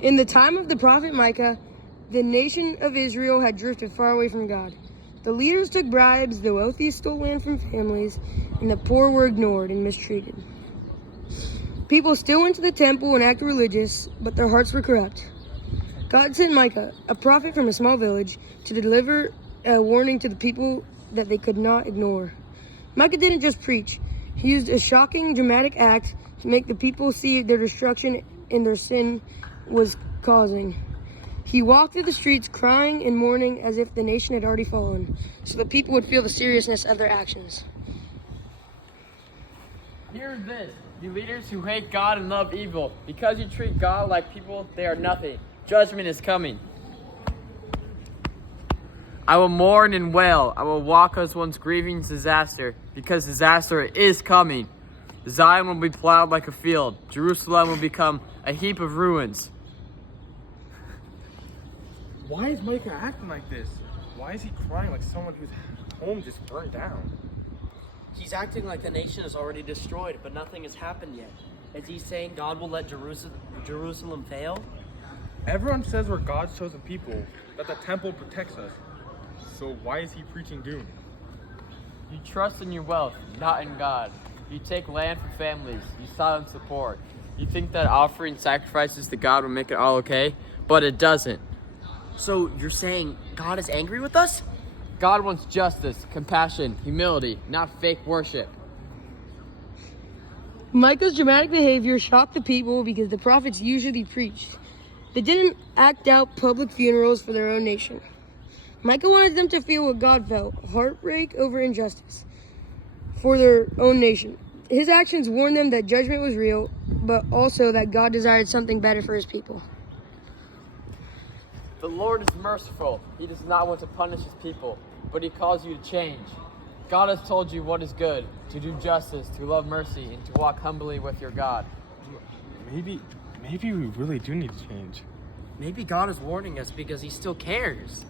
In the time of the prophet Micah, the nation of Israel had drifted far away from God. The leaders took bribes, the wealthy stole land from families, and the poor were ignored and mistreated. People still went to the temple and acted religious, but their hearts were corrupt. God sent Micah, a prophet from a small village, to deliver a warning to the people that they could not ignore. Micah didn't just preach. He used a shocking, dramatic act to make the people see their destruction and their sin was causing. He walked through the streets crying and mourning as if the nation had already fallen, so the people would feel the seriousness of their actions. Hear this, you leaders who hate God and love evil. Because you treat God like people, they are nothing. Judgment is coming. I will mourn and wail. I will walk as one's grieving disaster, because disaster is coming. Zion will be plowed like a field. Jerusalem will become a heap of ruins. Why is Micah acting like this? Why is he crying like someone whose home just burned down? He's acting like the nation is already destroyed, but nothing has happened yet. Is he saying God will let Jerusalem fail? Everyone says we're God's chosen people, that the temple protects us. So why is he preaching doom? You trust in your wealth, not in God. You take land from families. You silence the poor. You think that offering sacrifices to God will make it all okay, but it doesn't. So you're saying God is angry with us? God wants justice, compassion, humility, not fake worship. Micah's dramatic behavior shocked the people because the prophets usually preached. They didn't act out public funerals for their own nation. Micah wanted them to feel what God felt, heartbreak over injustice for their own nation. His actions warned them that judgment was real, but also that God desired something better for his people. The Lord is merciful. He does not want to punish his people, but he calls you to change. God has told you what is good, to do justice, to love mercy, and to walk humbly with your God. Maybe we really do need to change. Maybe God is warning us because he still cares.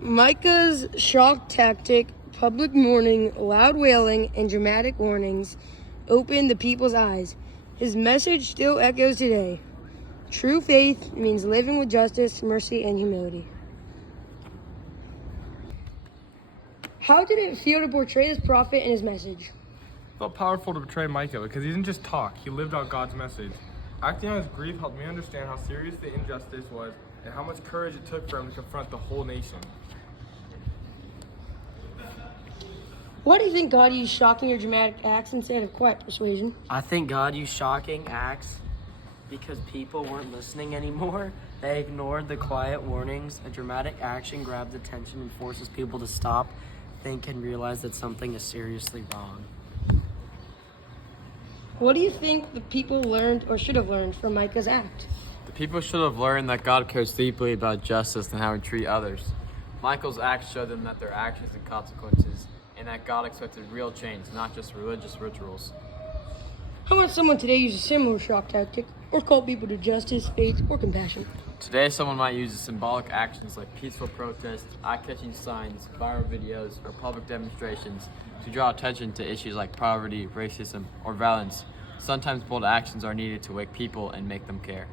Micah's shock tactic, public mourning, loud wailing, and dramatic warnings opened the people's eyes. His message still echoes today. True faith means living with justice, mercy, and humility. How did it feel to portray this prophet and his message? It felt powerful to betray Micah because he didn't just talk, he lived out God's message. Acting on his grief helped me understand how serious the injustice was and how much courage it took for him to confront the whole nation. Why do you think God used shocking or dramatic acts instead of quiet persuasion? I think God used shocking acts because people weren't listening anymore. They ignored the quiet warnings. A dramatic action grabs attention and forces people to stop, think, and realize that something is seriously wrong. What do you think the people learned or should have learned from Micah's act? The people should have learned that God cares deeply about justice and how we treat others. Michael's acts showed them that their actions and consequences, and that God expected real change, not just religious rituals. How might someone today use a similar shock tactic or call people to justice, faith, or compassion? Today, someone might use symbolic actions like peaceful protests, eye-catching signs, viral videos, or public demonstrations to draw attention to issues like poverty, racism, or violence. Sometimes bold actions are needed to wake people and make them care.